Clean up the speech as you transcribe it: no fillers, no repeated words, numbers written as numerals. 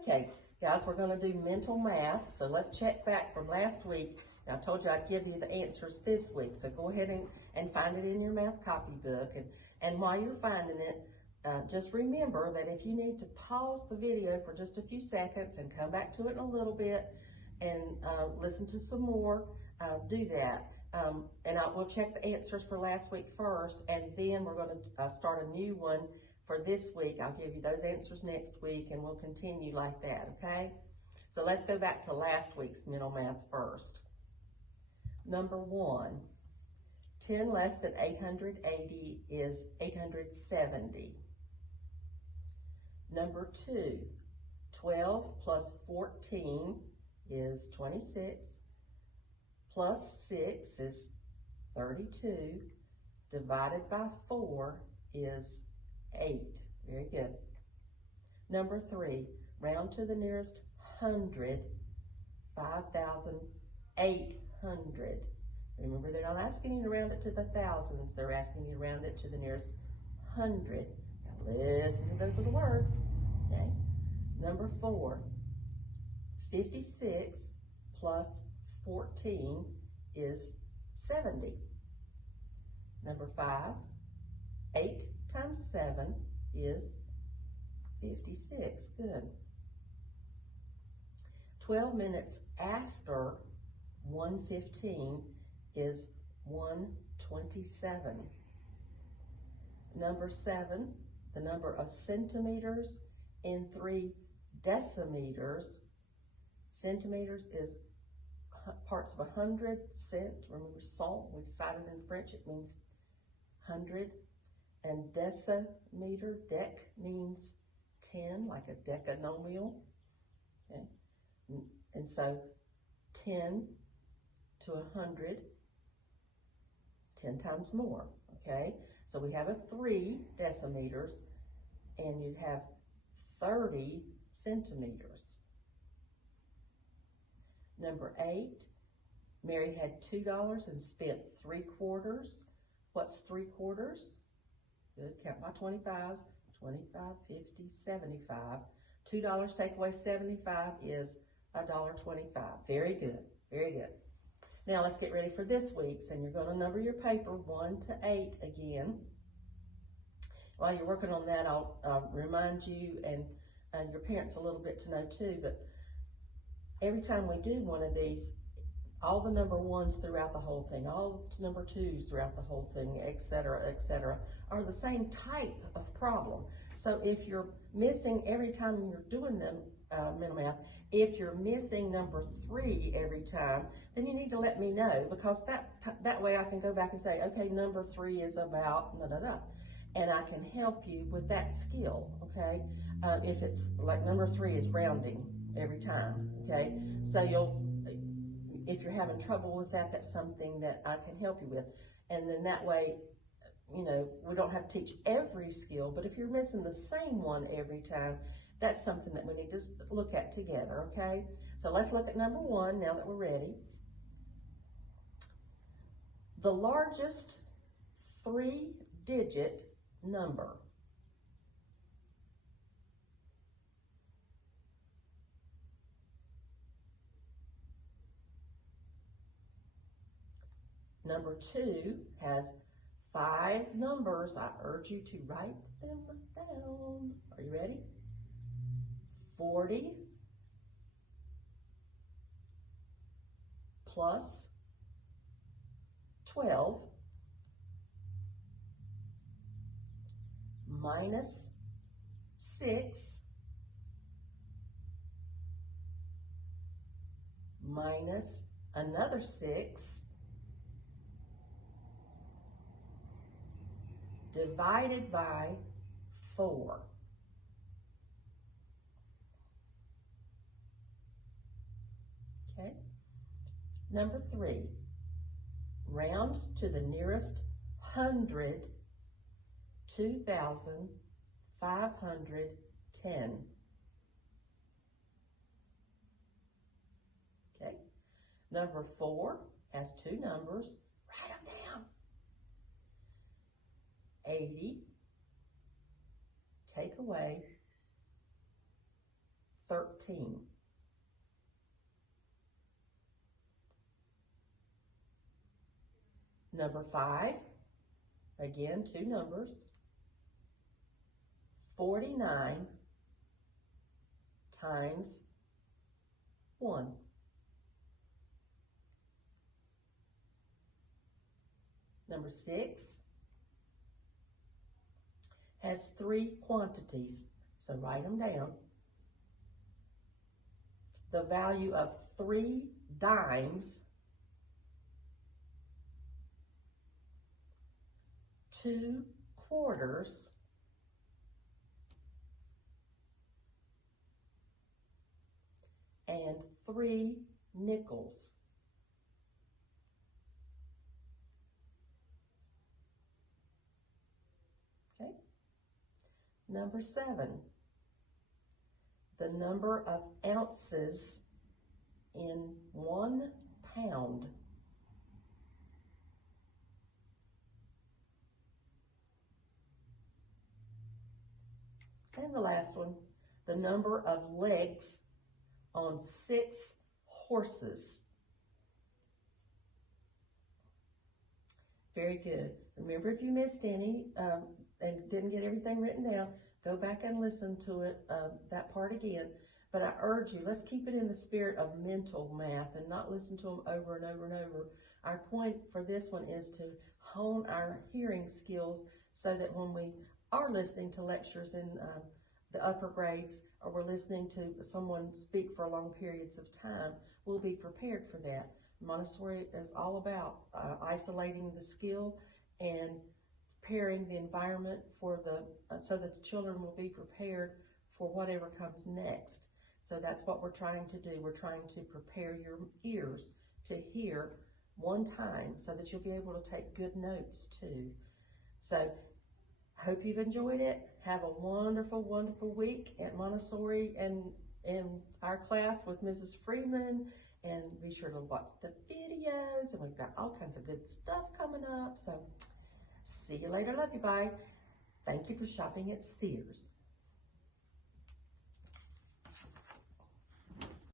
Okay, guys, we're going to do mental math. So let's check back from last week. I told you I'd give you the answers this week. So go ahead and find it in your math copybook. And while you're finding it, just remember that if you need to pause the video for just a few seconds and come back to it in a little bit and listen to some more, do that. And we'll check the answers for last week first, and then we're going to start a new one for this week. I'll give you those answers next week, and we'll continue like that, okay? So let's go back to last week's mental math first. Number 1, 10 less than 880 is 870. Number 2, 12 plus 14 is 26. Plus 6 is 32. Divided by 4 is 8. Very good. Number 3, round to the nearest hundred, 5,800. Remember, they're not asking you to round it to the thousands. They're asking you to round it to the nearest hundred. Now listen to those little words. Okay. Number 4, 56 plus 14 is 70. Number 5, 8 times 7 is 56. Good. 12 minutes after 1:15 is 1:27. Number 7, the number of centimeters in 3 decimeters. Centimeters is parts of 100, cent. Remember cent, we decided in French it means 100. And decimeter, dec means 10, like a decanomial. Okay. And so 10 to 100, 10 times more, okay? So we have a 3 decimeters, and you'd have 30 centimeters. Number 8, Mary had $2 and spent 3/4. What's 3/4? Good, count by 25s, 25, 50, 75. $2 take away 75 is $1.25. Very good, very good. Now let's get ready for this week's, and you're going to number your paper 1 to 8 again. While you're working on that, I'll remind you and your parents a little bit to know too, but every time we do one of these, all the number 1s throughout the whole thing, all the number 2s throughout the whole thing, etc., are the same type of problem. So if you're missing every time you're doing them, mental math, if you're missing number 3 every time, then you need to let me know, because that way I can go back and say, okay, number 3 is about da-da-da, and I can help you with that skill, okay? If it's like number 3 is rounding every time, okay? So if you're having trouble with that, that's something that I can help you with. And then that way, you know, we don't have to teach every skill, but if you're missing the same one every time, that's something that we need to look at together, okay? So let's look at number 1 now that we're ready. The largest 3-digit number. Number 2 has 5 numbers. I urge you to write them down. Are you ready? 40 plus 12 minus 6 minus another 6 divided by 4. Okay. Number 3, round to the nearest hundred, 2,510. Okay. Number 4 has 2 numbers. Write them down. 80, take away 13. Number 5, again, 2 numbers, 49 times 1. Number 6 has 3 quantities, so write them down. The value of 3 dimes, 2 quarters, and 3 nickels. Okay. Number 7, the number of ounces in 1 pound. And the last one, the number of legs on 6 horses. Very good. Remember, if you missed any and didn't get everything written down, go back and listen to it, that part again. But I urge you, let's keep it in the spirit of mental math and not listen to them over and over and over. Our point for this one is to hone our hearing skills so that when we are listening to lectures in the upper grades, or we're listening to someone speak for long periods of time, we'll be prepared for that. Montessori is all about isolating the skill and preparing the environment for so that the children will be prepared for whatever comes next. So that's what we're trying to do. We're trying to prepare your ears to hear one time so that you'll be able to take good notes too. So hope you've enjoyed it. Have a wonderful, wonderful week at Montessori and in our class with Mrs. Freeman. And be sure to watch the videos. And we've got all kinds of good stuff coming up. So see you later. Love you. Bye. Thank you for shopping at Sears.